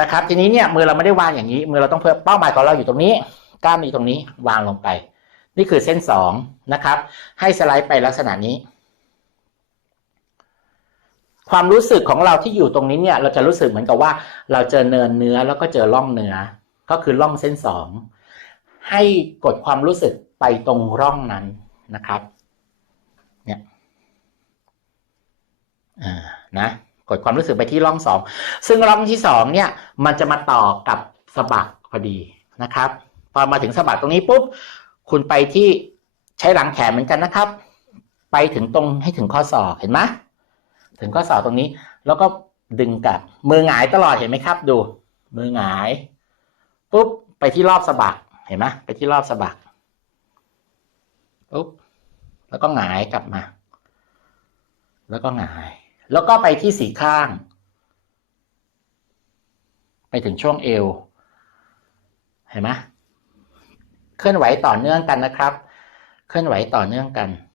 นะครับ ทีนี้เนี่ยมือเราไม่ได้วางอย่างนี้ มือเราต้องเพิ่มเป้าหมายของเราอยู่ตรงนี้กล้ามอยู่ตรงนี้วางลงไป นี่คือเส้นสองนะครับ ให้สไลด์ไปลักษณะนี้ ความรู้สึกของเราที่อยู่ตรงนี้เนี่ย เราจะรู้สึกเหมือนกับว่า เราเจอเนินเนื้อแล้วก็เจอร่องเนื้อ ก็คือร่องเส้นสองให้กดความรู้สึกไปตรงร่องนั้นนะครับ เนี่ยอ่านะ กดความรู้สึกไปที่ร่องสองซึ่งร่องที่สองเนี่ยมันจะมาต่อกับสะบักพอดีนะครับพอมาถึงสะบักตรงนี้ปุ๊บคุณไปที่ใช้หลังแขนเหมือนกันนะครับ ไปถึงตรงให้ถึงข้อศอกเห็นไหมถึงข้อศอกตรงนี้ แล้วก็ดึงกลับมือหงายตลอดเห็นไหมครับ ดู มือหงายปุ๊บไปที่รอบสะบักเห็นไหมไปที่รอบสะบักปุ๊บแล้วก็หงายกลับมา แล้วก็หงาย แล้วก็ไปที่สีข้าง ไปถึงช่วงเอว เห็นไหมเคลื่อนไหวต่อเนื่องกันนะครับ เคลื่อนไหวต่อเนื่องกัน